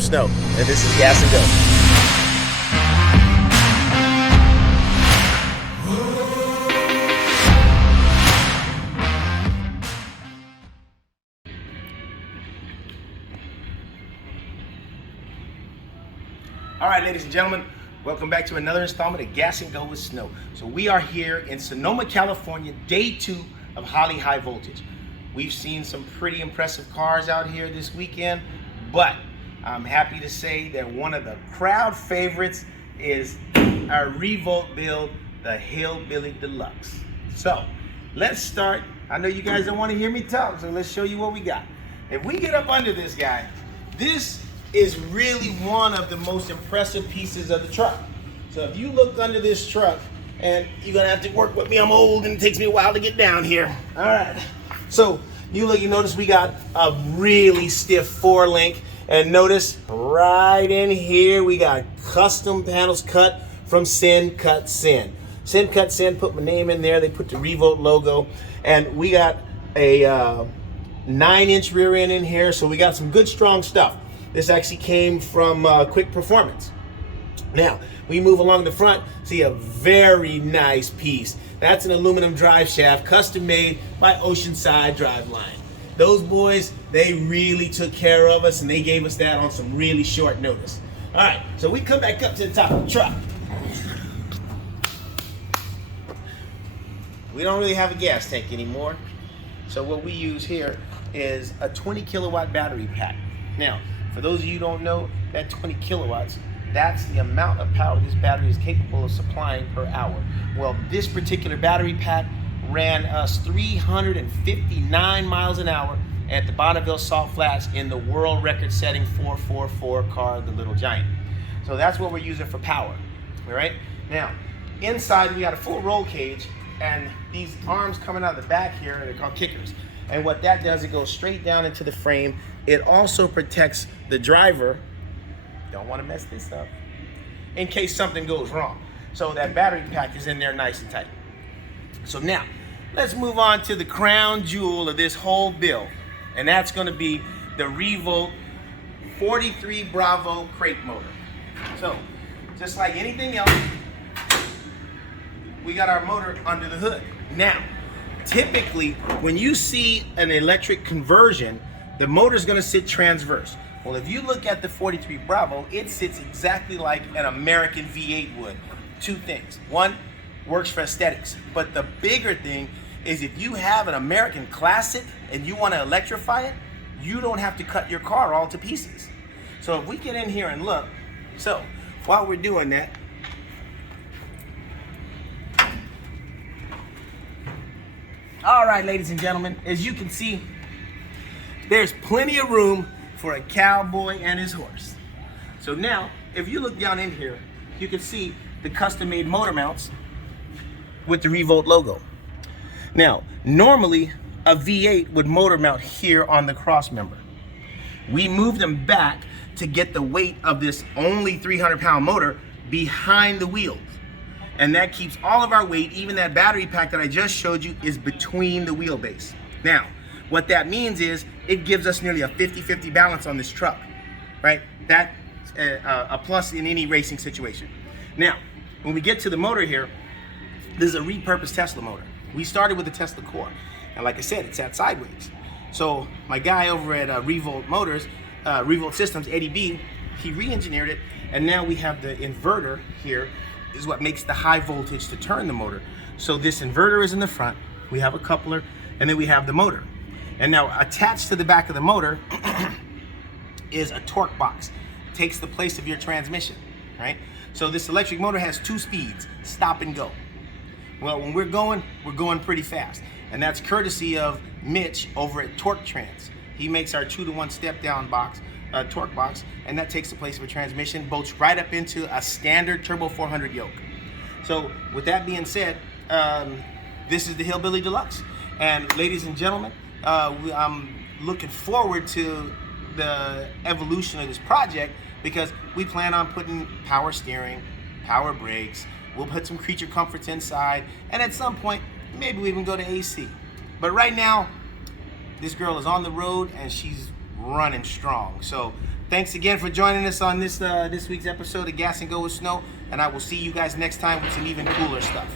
Snow, and this is Gas and Go. All right, ladies and gentlemen, welcome back to another installment of Gas and Go with Snow. So we are here in Sonoma, California, day 2 of Holley High Voltage. We've seen some pretty impressive cars out here this weekend, but I'm happy to say that one of the crowd favorites is our Revolt build, the Hillbill-e Deluxe. So let's start. I know you guys don't want to hear me talk, so let's show you what we got. If we get up under this guy, this is really one of the most impressive pieces of the truck. So if you look under this truck, and you're gonna have to work with me, I'm old and it takes me a while to get down here. All right, so you notice we got a really stiff 4-link, and notice right in here, we got custom panels cut from Sin Cut Sin. Sin Cut Sin put my name in there, they put the Revolt logo, and we got a 9-inch rear end in here, so we got some good strong stuff. This actually came from Quick Performance. Now, we move along the front, see a very nice piece. That's an aluminum drive shaft, custom made by Oceanside Driveline. Those boys, they really took care of us, and they gave us that on some really short notice. All right, so we come back up to the top of the truck. We don't really have a gas tank anymore, so what we use here is a 20 kilowatt battery pack. Now, for those of you who don't know, that 20 kilowatts, that's the amount of power this battery is capable of supplying per hour. Well, this particular battery pack ran us 359 miles an hour at the Bonneville Salt Flats in the world record setting 444 car, the Little Giant. So that's what we're using for power, all right? Now, inside we got a full roll cage, and these arms coming out of the back here, they're called kickers. And what that does, it goes straight down into the frame. It also protects the driver, don't want to mess this up, in case something goes wrong. So that battery pack is in there nice and tight. So now, let's move on to the crown jewel of this whole build, and that's going to be the Revolt 43 Bravo crate motor. So, just like anything else, we got our motor under the hood. Now, typically, when you see an electric conversion, the motor is going to sit transverse. Well, if you look at the 43 Bravo, it sits exactly like an American V8 would. Two things. One, works for aesthetics. But the bigger thing is if you have an American Classic and you want to electrify it, you don't have to cut your car all to pieces. So if we get in here and look, so while we're doing that, all right, ladies and gentlemen, as you can see, there's plenty of room for a cowboy and his horse. So now, if you look down in here, you can see the custom-made motor mounts with the Revolt logo. Now, normally, a V8 would motor mount here on the cross member. We moved them back to get the weight of this only 300-pound motor behind the wheels. And that keeps all of our weight, even that battery pack that I just showed you, is between the wheelbase. Now, what that means is it gives us nearly a 50-50 balance on this truck, right? That's a plus in any racing situation. Now, when we get to the motor here, this is a repurposed Tesla motor. We started with the Tesla core, and like I said, it's at sideways. So my guy over at Revolt Motors, RevoltSystems, Eddie B, he re-engineered it, and now we have the inverter here, is what makes the high voltage to turn the motor. So this inverter is in the front, we have a coupler, and then we have the motor. And now attached to the back of the motor is a torque box. It takes the place of your transmission, right? So this electric motor has 2 speeds, stop and go. Well, when we're going pretty fast. And that's courtesy of Mitch over at Torque Trans. He makes our 2-to-1 step down box, torque box, and that takes the place of a transmission, bolts right up into a standard Turbo 400 yoke. So with that being said, this is the Hillbill-e Deluxe. And ladies and gentlemen, I'm looking forward to the evolution of this project because we plan on putting power steering, power brakes, we'll put some creature comforts inside, and at some point, maybe we even go to AC. But right now, this girl is on the road and she's running strong. So Thanks again for joining us on this week's episode of Gas and Go with Snow, and I will see you guys next time with some even cooler stuff.